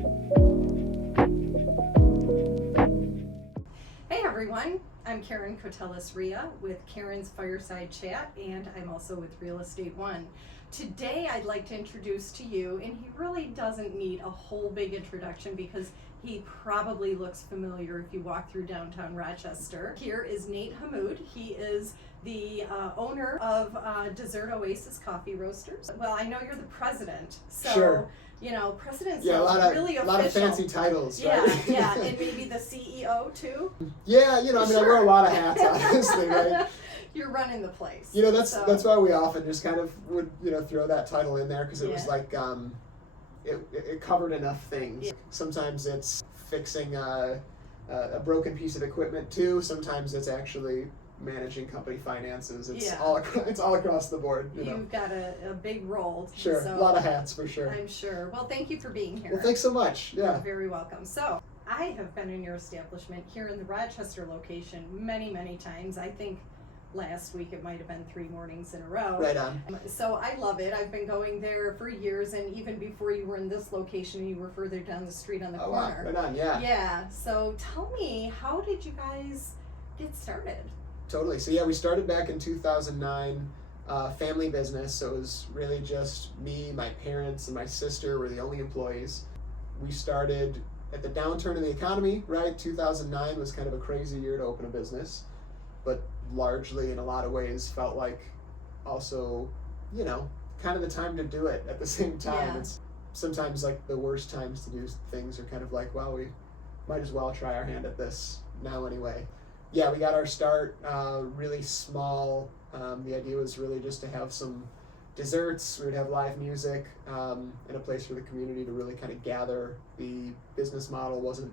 Hey everyone, I'm Caron Koteles Riha with Caron's Fireside Chat, and I'm also with Real Estate One. Today I'd like to introduce to you, and he really doesn't need a whole big introduction because he probably looks familiar if you walk through downtown Rochester. Here is Nathan Hamood. He is the owner of Dessert Oasis Coffee Roasters. Well, I know you're the president, so Sure. You know, president's really official. A lot of fancy titles, Yeah, right? yeah, and maybe the CEO too. Yeah, I wear a lot of hats, honestly, right? You're running the place. That's why we often just kind of would, throw that title in there because it was like, it covered enough things. Yeah. Sometimes it's fixing a broken piece of equipment too. Sometimes it's actually managing company finances. It's all across the board. You've got a big role. Sure, so a lot of hats for sure. I'm sure. Well, thank you for being here. Well, thanks so much. Yeah. You're very welcome. So I have been in your establishment here in the Rochester location many, many times. I think last week it might have been 3 mornings in a row. Right on. So I love it. I've been going there for years, and even before you were in this location, you were further down the street on the corner. Wow. Right on, yeah. Yeah. So tell me, how did you guys get started? Totally. So yeah, we started back in 2009, family business. So it was really just me, my parents, and my sister were the only employees. We started at the downturn in the economy, right? 2009 was kind of a crazy year to open a business, but largely in a lot of ways felt like also, kind of the time to do it at the same time. Yeah. It's sometimes like the worst times to do things are kind of like, well, we might as well try our hand at this now anyway. Yeah, we got our start really small. The idea was really just to have some desserts. We would have live music and a place for the community to really kind of gather. The business model wasn't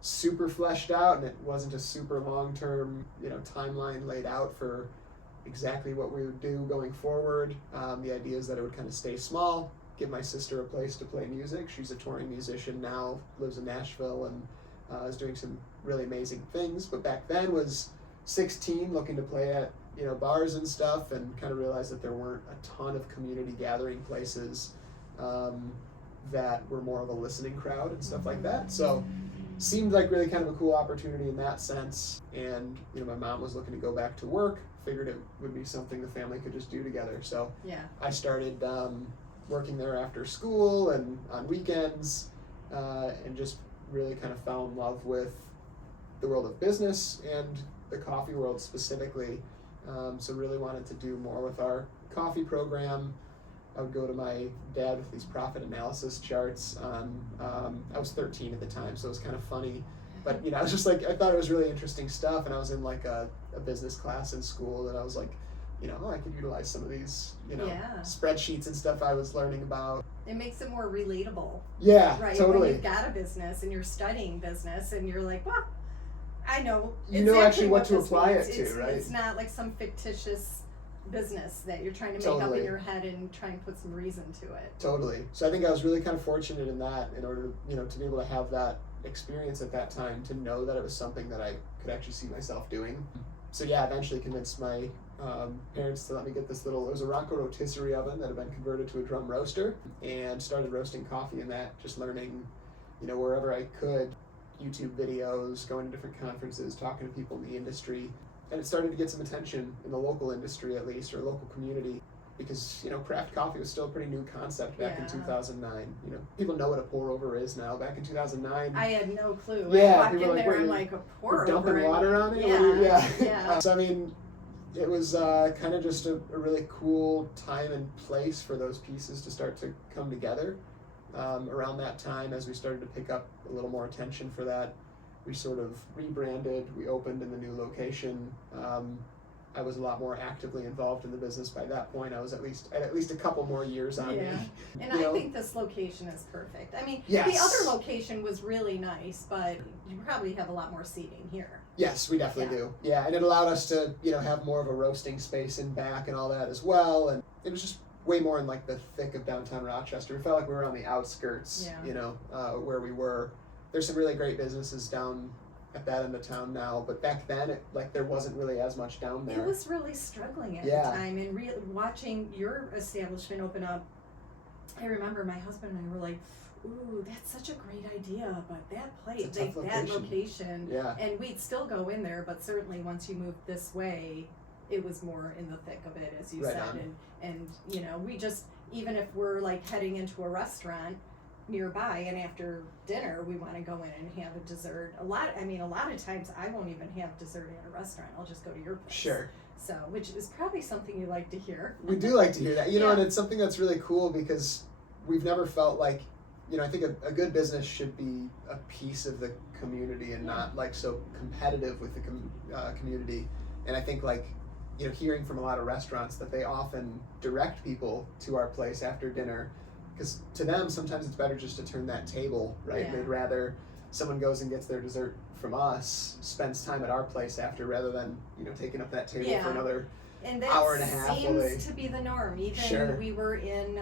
super fleshed out, and it wasn't a super long-term, timeline laid out for exactly what we would do going forward. The idea is that it would kind of stay small, give my sister a place to play music. She's a touring musician now, lives in Nashville, and is doing some really amazing things, but back then was 16, looking to play at bars and stuff, and kind of realized that there weren't a ton of community gathering places that were more of a listening crowd and stuff like that. So seemed like really kind of a cool opportunity in that sense. And my mom was looking to go back to work, figured it would be something the family could just do together. So yeah, I started working there after school and on weekends, and just really kind of fell in love with the world of business and the coffee world specifically. So really wanted to do more with our coffee program. I would go to my dad with these profit analysis charts on, I was 13 at the time, so it was kind of funny. But, I was just like, I thought it was really interesting stuff, and I was in like a business class in school, and I was like, I could utilize some of these, spreadsheets and stuff I was learning about. It makes it more relatable. Yeah, right? Totally. When you've got a business and you're studying business and you're like, well, I know. You know actually what to apply it to, right? It's not like some fictitious business that you're trying to make up in your head and try and put some reason to it. Totally. So I think I was really kind of fortunate in that, in order to, to be able to have that experience at that time, to know that it was something that I could actually see myself doing. So yeah, eventually convinced my parents to let me get this it was a Ronco rotisserie oven that had been converted to a drum roaster, and started roasting coffee in that, just learning, wherever I could, YouTube videos, going to different conferences, talking to people in the industry. And it started to get some attention in the local industry, at least, or local community, because, craft coffee was still a pretty new concept back in 2009. People know what a pour over is now. Back in 2009, I had no clue. Yeah, I walked in there, I'm like, a pour over. Dumping water on it? Yeah. So, it was kind of just a really cool time and place for those pieces to start to come together. Around that time, as we started to pick up a little more attention for that, we sort of rebranded, we opened in the new location. I was a lot more actively involved in the business by that point. I was at least a couple more years on me. And I think this location is perfect. I mean, yes. The other location was really nice, but you probably have a lot more seating here. Yes, we definitely do. Yeah, and it allowed us to, have more of a roasting space in back and all that as well. And it was just way more in like the thick of downtown Rochester. It felt like we were on the outskirts, where we were. There's some really great businesses down at that end of town now, but back then, there wasn't really as much down there. It was really struggling at the time, and watching your establishment open up, I remember my husband and I were like, ooh, that's such a great idea, but that place, It's a tough that location, Yeah. and we'd still go in there, but certainly once you moved this way, it was more in the thick of it, as you Right said, on. and you know, we just, even if we're like heading into a restaurant nearby and after dinner we want to go in and have a dessert, a lot of times I won't even have dessert at a restaurant, I'll just go to your place. Sure. So, which is probably something you like to hear. We do like to hear that, Yeah. and it's something that's really cool because we've never felt like, I think a good business should be a piece of the community and not like so competitive with the community. And I think like, hearing from a lot of restaurants that they often direct people to our place after dinner, because to them sometimes it's better just to turn that table, right? Yeah. They'd rather someone goes and gets their dessert from us, spends time at our place after, rather than taking up that table for another and that hour and a half. seems to be the norm. Even Sure. we were in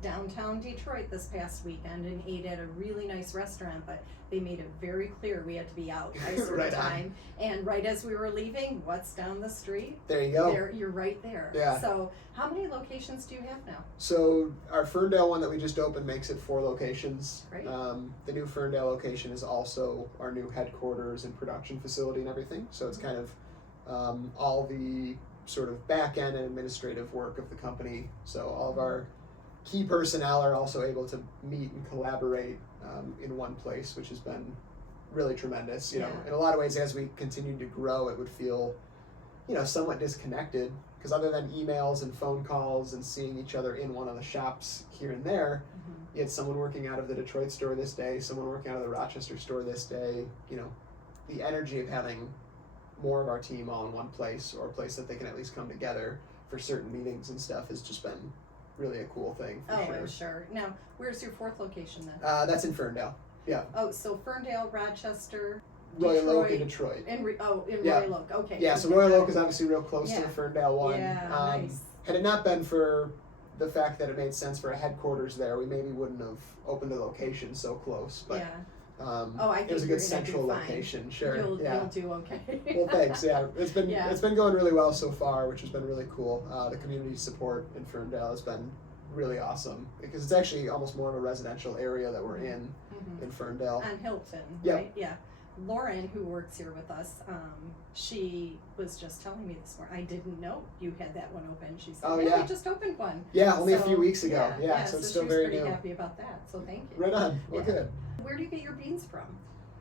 downtown Detroit this past weekend and ate at a really nice restaurant, but they made it very clear we had to be out by a certain Right on. time. And right as we were leaving, what's down the street? There you go. There, you're right there. Yeah. So how many locations do you have now? So our Ferndale one that we just opened makes it 4 locations. Great. The new Ferndale location is also our new headquarters and production facility and everything. So it's kind of all the sort of back end and administrative work of the company. So all of our key personnel are also able to meet and collaborate in one place, which has been really tremendous. In a lot of ways, as we continue to grow, it would feel, somewhat disconnected, because other than emails and phone calls and seeing each other in one of the shops here and there, you had someone working out of the Detroit store this day, someone working out of the Rochester store this day. The energy of having more of our team all in one place, or a place that they can at least come together for certain meetings and stuff, has just been really a cool thing for sure. I'm sure. Now, where's your 4th location then? That's in Ferndale. Yeah. Oh, so Ferndale, Rochester, Royal Oak and Detroit. in Yeah. Royal Oak. Okay. Yeah, so okay, Royal got Oak it. is obviously real close to Yeah. the Ferndale one. Yeah, nice. Had it not been for the fact that it made sense for a headquarters there, we maybe wouldn't have opened a location so close. But yeah. it I think was a you're good gonna do central fine. location. Sure. You'll Yeah. do okay. Well, thanks. Yeah, it's been Yeah. it's been going really well so far, which has been really cool. The community support in Ferndale has been really awesome, because it's actually almost more of a residential area that we're in Ferndale. On Hilton, Yep. right? Yeah. Lauren, who works here with us, she was just telling me this morning, I didn't know you had that one open. She said, Oh, yeah, yeah. we just opened one. Yeah, only a So, few weeks ago. Yeah, so so it's still she was very pretty new. happy about that, so thank you. Right on. Well, Yeah. good. Where do you get your beans from?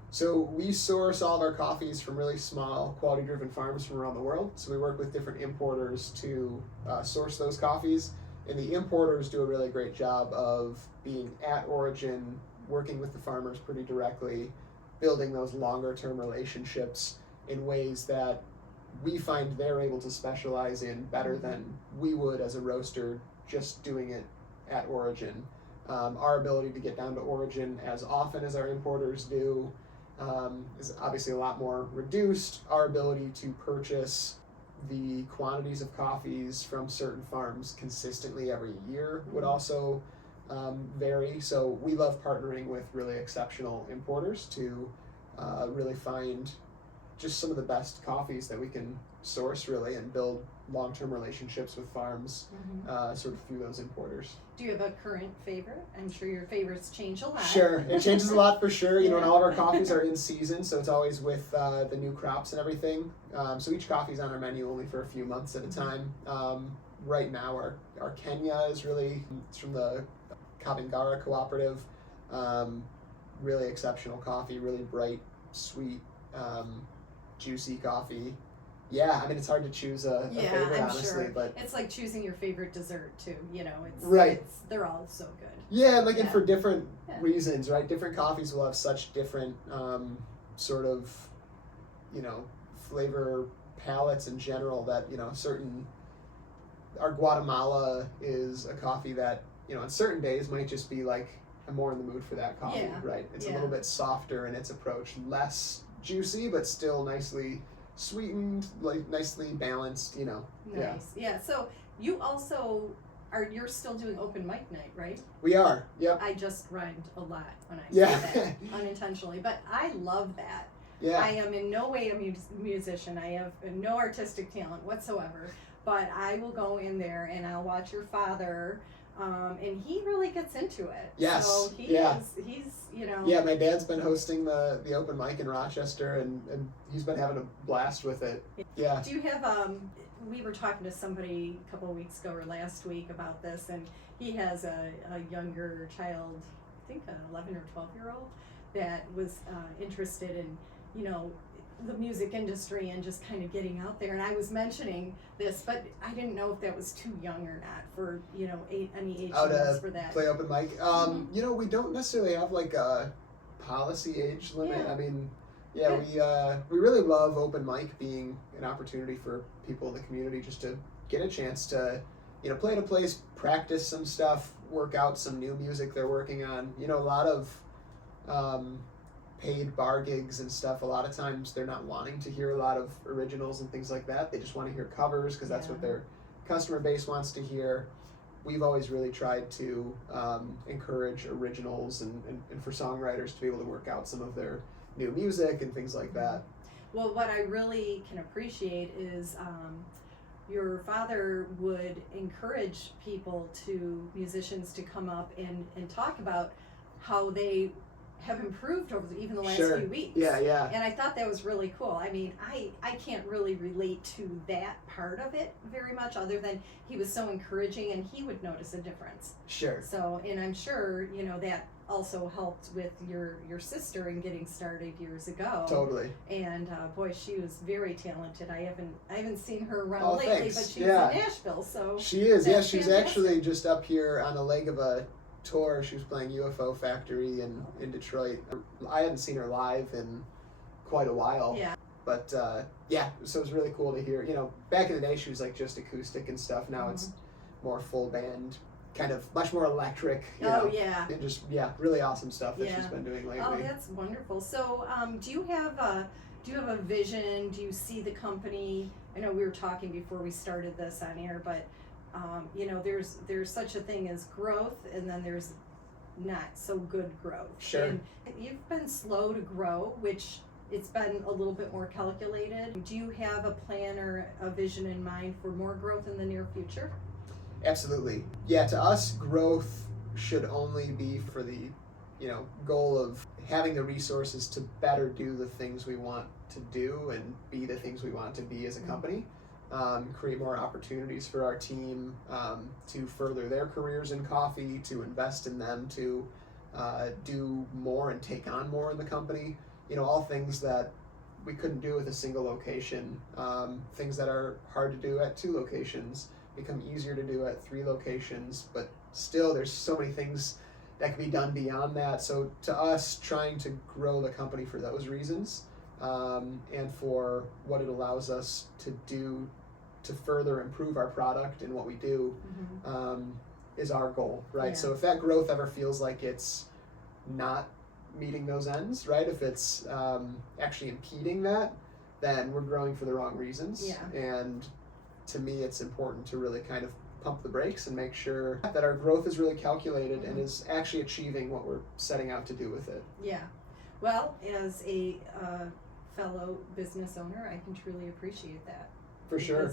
So we source all of our coffees from really small, quality-driven farms from around the world. So we work with different importers to source those coffees, and the importers do a really great job of being at origin, working with the farmers pretty directly, building those longer-term relationships in ways that we find they're able to specialize in better than we would as a roaster just doing it at origin. Our ability to get down to origin as often as our importers do is obviously a lot more reduced. Our ability to purchase the quantities of coffees from certain farms consistently every year would also vary. So we love partnering with really exceptional importers to really find just some of the best coffees that we can source, really, and build long-term relationships with farms sort of through those importers. Do you have a current favorite? I'm sure your favorites change a lot. Sure, it changes a lot for sure. And Yeah. all of our coffees are in season, so it's always with the new crops and everything. So each coffee's on our menu only for a few months at a time. Right now, our Kenya is it's from the Kabangara Cooperative. Really exceptional coffee, really bright, sweet, juicy coffee. Yeah, I mean, it's hard to choose a favorite, I'm honestly, sure. but It's like choosing your favorite dessert too. It's Right. they're all so good. yeah, and Yeah. for different Yeah. reasons, right? Different coffees will have such different sort of, flavor palettes in general that, certain, our Guatemala is a coffee that, on certain days might just be like, I'm more in the mood for that coffee, Yeah. right? It's a Yeah. little bit softer in its approach, less juicy, but still nicely sweetened, like nicely balanced, Yeah. Nice. Yeah. So you also you're still doing open mic night, right? We are, yep. I just rhymed a lot when I Yeah. said that unintentionally, but I love that. Yeah. I am in no way a musician. I have no artistic talent whatsoever, but I will go in there and I'll watch your father and he really gets into it. Yes. So he's, you know. Yeah, my dad's been hosting the open mic in Rochester, and he's been having a blast with it. Yeah. Do you have, we were talking to somebody a couple of weeks ago or last week about this, and he has a younger child, I think an 11 or 12-year-old, that was interested in, you know, the music industry and just kind of getting out there. And I was mentioning this, but I didn't know if that was too young or not for, you know, any age limits for that. Play open mic. You know, we don't necessarily have like a policy age limit. Yeah. I mean, yeah, we really love open mic being an opportunity for people in the community just to get a chance to, you know, play at a place, practice some stuff, work out some new music they're working on. You know, a lot of paid bar gigs and stuff, a lot of times they're not wanting to hear a lot of originals and things like that. They just want to hear covers because that's what their customer base wants to hear. We've always really tried to encourage originals and for songwriters to be able to work out some of their new music and things like that. Well, what I really can appreciate is your father would encourage musicians to come up and talk about how they have improved over even the last few weeks. Yeah. And I thought that was really cool. I mean, I can't really relate to that part of it very much, other than he was so encouraging and he would notice a difference. Sure. So, and I'm sure, you know, that also helped with your sister in getting started years ago. Totally. And boy, she was very talented. I haven't seen her around lately, thanks. but she's in Nashville, so she is. Yeah, she's fantastic. actually just up here on the leg of a tour. She was playing UFO Factory in Detroit. I hadn't seen her live in quite a while. Yeah. But yeah, so it was really cool to hear. You know, back in the day she was like just acoustic and stuff. Now it's more full band, kind of much more electric. You know, and just really awesome stuff that she's been doing lately. Oh, that's wonderful. So, do you have a vision? Do you see the company? I know we were talking before we started this on air, but you know, there's such a thing as growth, and then there's not so good growth. Sure. And you've been slow to grow, which it's been a little bit more calculated. Do you have a plan or a vision in mind for more growth in the near future? Absolutely. Yeah, to us, growth should only be for the, you know, goal of having the resources to better do the things we want to do and be the things we want to be as a company. Create more opportunities for our team to further their careers in coffee, to invest in them, to do more and take on more in the company. You know, all things that we couldn't do with a single location. Things that are hard to do at 2 locations become easier to do at 3 locations, but still there's so many things that can be done beyond that. So to us, trying to grow the company for those reasons and for what it allows us to do to further improve our product and what we do is our goal, right? Yeah. So if that growth ever feels like it's not meeting those ends, right? If it's actually impeding that, then we're growing for the wrong reasons. Yeah. And to me, it's important to really kind of pump the brakes and make sure that our growth is really calculated and is actually achieving what we're setting out to do with it. Yeah. Well, as a fellow business owner, I can truly appreciate that. For sure.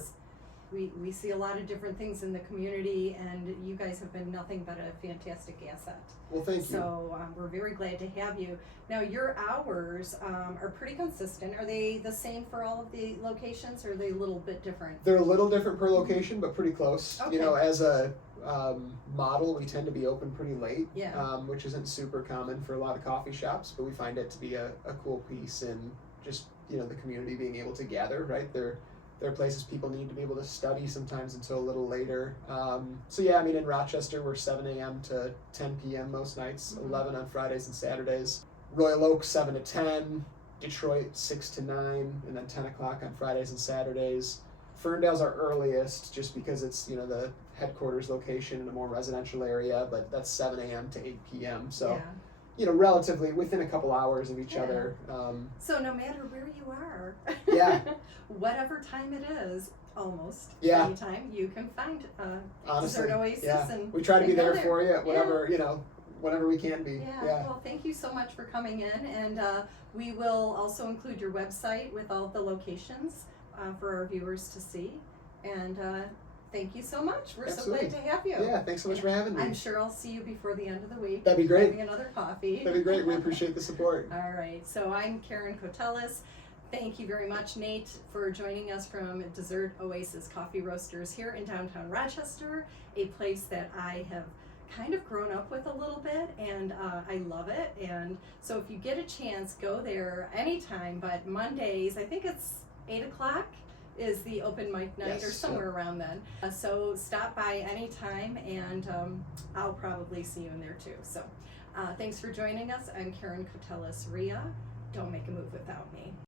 We see a lot of different things in the community, and you guys have been nothing but a fantastic asset. Well, thank you. So we're very glad to have you. Now, your hours are pretty consistent. Are they the same for all of the locations, or are they a little bit different? They're a little different per location, but pretty close. Okay. You know, as a model, we tend to be open pretty late, Yeah. which isn't super common for a lot of coffee shops, but we find it to be a cool piece in just, you know, the community being able to gather, right? There are places people need to be able to study sometimes until a little later. So yeah, I mean, in Rochester, we're 7 a.m. to 10 p.m. most nights, 11 on Fridays and Saturdays. Royal Oak, 7 to 10. Detroit, 6 to 9, and then 10 o'clock on Fridays and Saturdays. Ferndale's our earliest, just because it's, you know, the headquarters location in a more residential area, but that's 7 a.m. to 8 p.m. So, Yeah. you know, relatively within a couple hours of each other. So no matter where you are, Yeah. whatever time it is, almost anytime, you can find Honestly, Dessert Oasis. yeah. And we try to be go there for you at whatever, you know, whenever we can be. Yeah. Well, thank you so much for coming in, and we will also include your website with all the locations for our viewers to see. And thank you so much. We're Absolutely. so glad to have you. Yeah, thanks so much for having me. I'm sure I'll see you before the end of the week. That'd be great. Having another coffee. That'd be great. We appreciate the support. All right, so I'm Caron Koteles. Thank you very much, Nate, for joining us from Dessert Oasis Coffee Roasters here in downtown Rochester, a place that I have kind of grown up with a little bit, and I love it. And so if you get a chance, go there anytime, but Mondays, I think it's 8 o'clock is the open mic night, Yes, or somewhere around then. So stop by anytime, and I'll probably see you in there too. So thanks for joining us. I'm Caron Koteles Riha. Don't make a move without me.